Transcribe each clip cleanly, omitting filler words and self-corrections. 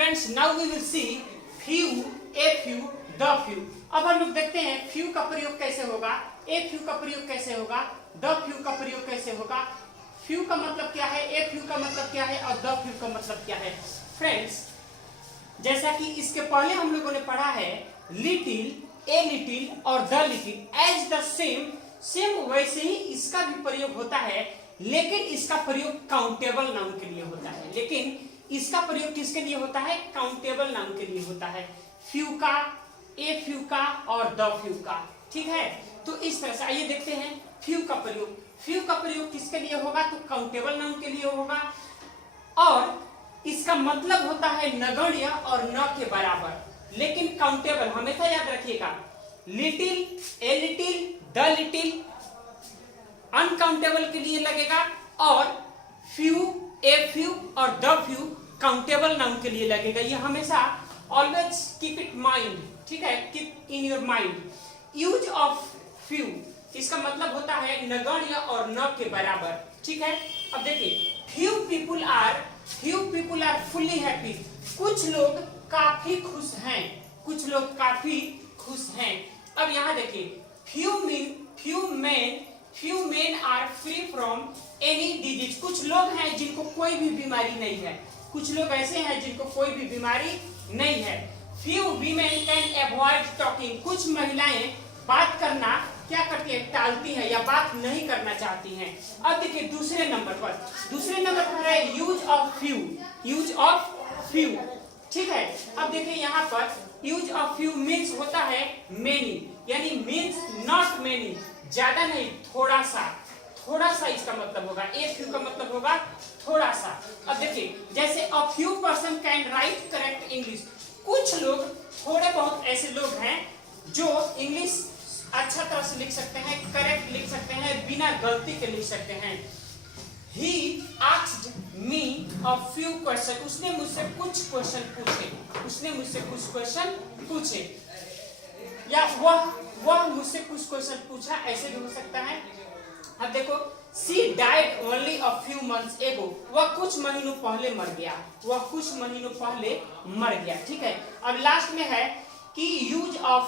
Friends now we will see few, a few, the few. अब हम लोग देखते हैं फ्यू का प्रयोग कैसे होगा, ए फ्यू का प्रयोग कैसे होगा, द फ्यू का प्रयोग कैसे होगा। फ्यू का मतलब क्या है, ए फ्यू का मतलब क्या है और द फ्यू का मतलब क्या है। फ्रेंड्स जैसा कि इसके पहले हम लोगों ने पढ़ा है लिटिल, ए लिटिल और the little as the same, same वैसे ही इसका भी प्रयोग होता है, लेकिन इसका प्रयोग काउंटेबल नाउन के लिए होता है। लेकिन इसका प्रयोग किसके लिए होता है, काउंटेबल नाउन के लिए होता है। फ्यू का, ए फ्यू का और द फ्यू का, ठीक है। तो इस तरह से आइए देखते हैं फ्यू का प्रयोग। फ्यू का प्रयोग किसके लिए होगा, तो काउंटेबल नाउन के लिए होगा और इसका मतलब होता है नगण्य और न के बराबर। लेकिन काउंटेबल हमेशा याद रखिएगा, little, a little, the little uncountable के लिए लगेगा और फ्यू, ए फ्यू और द फ्यू काउंटेबल नाउन के लिए लगेगा। ये हमेशा ऑलवेज कीप इट माइंड, ठीक है, keep in your mind. Use of few इसका मतलब होता है नगण्य और न के बराबर, ठीक है। अब देखिए few people are fully happy, कुछ लोग काफी खुश हैं, कुछ लोग काफी खुश हैं। अब यहां देखिए few men are free from any disease, कुछ लोग हैं जिनको कोई भी बीमारी नहीं है, कुछ लोग ऐसे हैं जिनको कोई भी बीमारी नहीं है। Few women can avoid talking, कुछ महिलाएं बात करना क्या करती है, टालती है या बात नहीं करना चाहती हैं। अब देखिए दूसरे नंबर पर है यूज ऑफ फ्यू, ठीक है। अब देखिए यहाँ पर यूज ऑफ फ्यू मीन्स होता है मेनी, यानी मीन्स नॉट मेनी, ज्यादा नहीं, थोड़ा सा इसका मतलब होगा। ए फ्यू का मतलब होगा थोड़ा सा। अब देखिए जैसे a few person can write correct English, कुछ लोग, थोड़े बहुत ऐसे लोग हैं जो इंग्लिश अच्छा तरह से लिख सकते हैं, करेक्ट लिख सकते हैं, बिना गलती के लिख सकते हैं। He asked me a few questions, उसने मुझसे कुछ क्वेश्चन पूछे, या वह मुझसे कुछ क्वेश्चन पूछा, ऐसे भी हो सकता है। अब देखो she died only a few months ago, वह कुछ महीनों पहले मर गया, ठीक है। अब लास्ट में है कि यूज ऑफ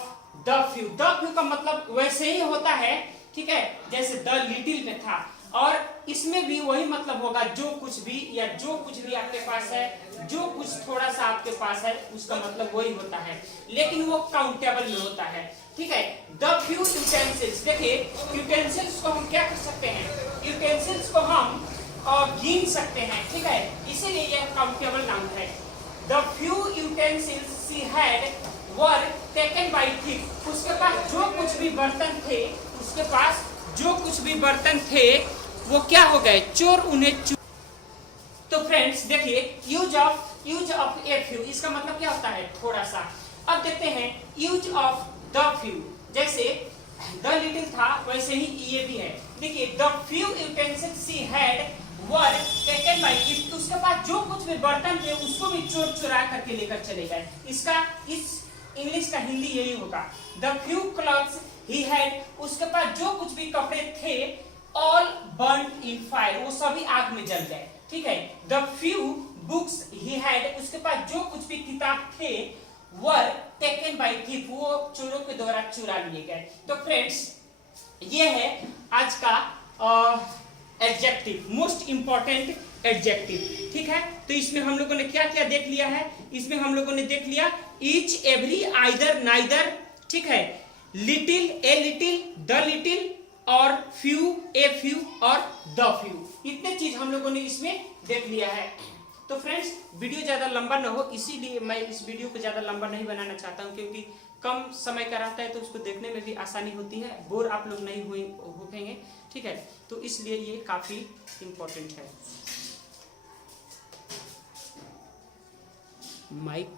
द फ्यू का मतलब वैसे ही होता है, ठीक है, जैसे द लिटिल में था, और इसमें भी वही मतलब होगा, जो कुछ भी आपके पास है, जो कुछ थोड़ा सा आपके पास है, उसका मतलब वही होता है, लेकिन वो काउंटेबल में होता है, ठीक है। द फ्यू यूटेंसिल्स, देखिए यूटेंसिल्स को हम क्या कर सकते हैं, यूटेंसिल्स को हम गिन सकते हैं, ठीक है, इसीलिए यह काउंटेबल नाउन है। The few utensils she had were taken by thief, उसके पास जो कुछ भी बर्तन थे, वो क्या हो गए, चोर उन्हें तो फ्रेंड्स देखिए यूज ऑफ ए फ्यू इसका मतलब क्या होता है, थोड़ा सा। अब देखते हैं यूज ऑफ द फ्यू, जैसे द लिटिल था वैसे ही ये भी है। देखिए the few utensils she had were taken by thief, तो उसके पास जो कुछ भी बर्तन थे उसको भी चोर चुरा करके लेकर चले गए। इस इंग्लिश का हिंदी यही होगा। The few clothes he had, उसके पास जो कुछ भी कपड़े थे, ऑल बर्न्ड इन फायर, वो सभी आग में जल गए, ठीक है। The few books he had, उसके पास जो कुछ भी किताब थे, वर टेकन बाय थीफ, वो चोरों के द्वारा चुरा लिए गए। तो फ्रेंड्स ये है आज का एडजेक्टिव, मोस्ट इंपॉर्टेंट एडजेक्टिव, ठीक है। तो इसमें हम लोगों ने क्या क्या देख लिया है, इसमें हम लोगों ने देख लिया ईच, एवरी, आइदर, नाइदर, ठीक है, little, a little, the little और फ्यू, ए फ्यू और द फ्यू, इतने चीज हम लोगों ने इसमें देख लिया है। तो फ्रेंड्स वीडियो ज्यादा लंबा ना हो, इसीलिए मैं इस वीडियो को ज्यादा लंबा नहीं बनाना चाहता हूं, क्योंकि कम समय का रहता है तो उसको देखने में भी आसानी होती है, बोर आप लोग नहीं होंगे, ठीक है। तो इसलिए ये काफी इंपॉर्टेंट है। माइक